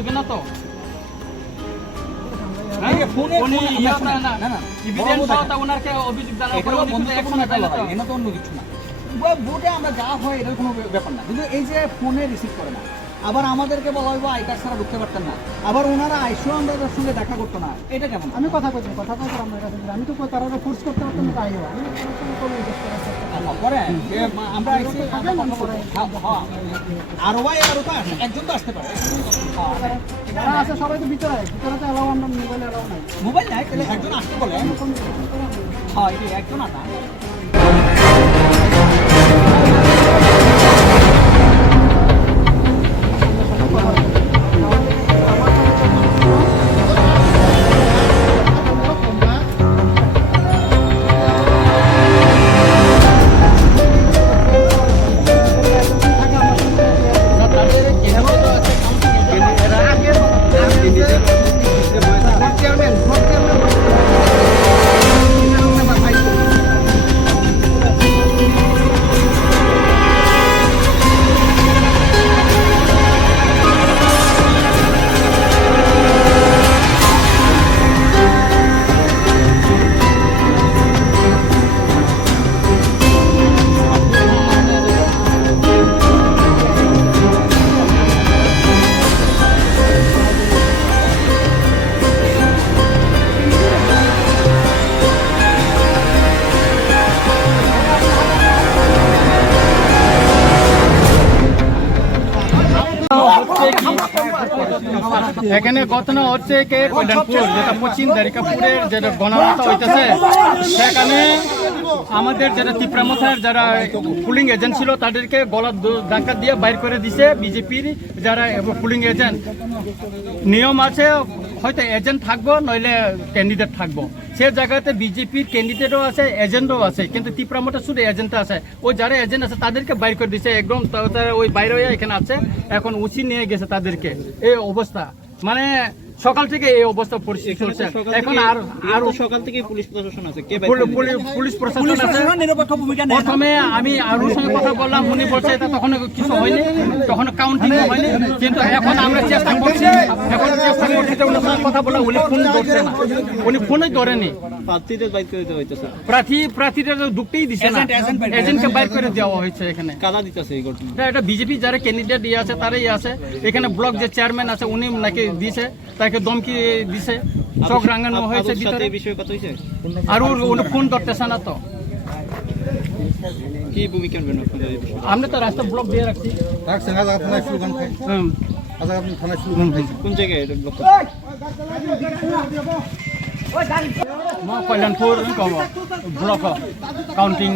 কইবে না তো? আমরা যা হয় এটার কোনো ব্যাপার না। কিন্তু এই যে ফোনে রিসিভ করে না আবার আমাদেরকে বলা হইব আই কার্ড ছাড়া ঢুকতে পারতেন না। আবার ওনারা আইসো আমাদের সঙ্গে দেখা করতো না। এটা কেমন? আমি কথা কইছি কথা কইছি আমরা বলি। আমি তো তারা ফোর্স করতে পারতাম না তাই আচ্ছা, পরে আমরা। হ্যাঁ, হ্যাঁ। আরও ভাই আরও তো আসে একজন তো আসতে পারে। যারা আছে সবাই তো ভিতরে ভিতরে তো এলাও আমরা মোবাইল এলাও নাই। মোবাইল নাই তাহলে একজন আসতে বলে। হ্যাঁ একজন আনা এখানে ঘটনা হচ্ছে কল্যাণপুর, যেটা পশ্চিম দ্বারিকাপুরের যেটা গণনাটা হইতেছে, সেখানে আমাদের যেটা তিপ্রামথার যারা পুলিং এজেন্ট ছিল, তাদেরকে গলা ডাকা দিয়ে বাইর করে দিছে বিজেপির যারা পুলিং এজেন্ট। নিয়ম আছে, হয়তো এজেন্ট থাকব, নইলে ক্যান্ডিডেট থাকব। সে জায়গাতে বিজেপির ক্যান্ডিডেটও আছে, এজেন্টও আছে, কিন্তু তিপ্রামটা শুধু এজেন্ট আছে। ওই যারা এজেন্ট আছে, তাদেরকে বাইর করে দিছে, একদম ওই বাইরে এখানে আছে। এখন উচি নিয়ে গেছে তাদেরকে। এই অবস্থা। মানে সকাল থেকে এই অবস্থা পরিস্থিতি চলছে। এখন আর আর সকাল থেকে পুলিশ প্রশাসন আছে। কে পুলি- পুলি- পুলিশ প্রশাসন আছে। নিরপেক্ষ ভূমিকা নেয় প্রথমে আমি আরুর সঙ্গে কথা বললাম উনি বলছে এটা তখন কিছু হয়নি তখন কাউন্টিং হয়নি কিন্তু এখন আমরা চেষ্টা করছি এখন চেষ্টা করছি যে ওর সঙ্গে কথা বলা উনি ফোন করছে না। উনি ফোনই ধরেনি। প্রার্থীদের বাইর করে দেওয়া হইতেছে। প্রার্থী প্রার্থীরা তো ঢুকতেই দিছে না। করে এজেন্টকে বাইর করে দেওয়া হয়েছে এখানে। কাদা দিতেছে এই ঘটনা? এটা এটা বিজেপি যারা ক্যান্ডিডেট ইয়ে আছে তারাই আছে। এখানে ব্লক যে চেয়ারম্যান আছে উনি নাকি দিছে তাকে দমকি দিছে। চোখ রাঙানো হয়েছে আদর সাথে ভিতরে। এই বিষয়ে কথা হয়েছে আর ওর- উনি ফোন ধরতেছে না তো। কি ভূমিকা নেবেন আপনারা এই বিষয়ে? আমরা তো রাস্তা ব্লক দিয়ে রাখছি। রাখছেন আজ থানায় স্লোগান খাই হুম। আজ আপনি থানায় স্লোগান খাইছেন কোন জায়গায় এটা ব্লক म कल्याणपुर ब्लक काउन्टिङ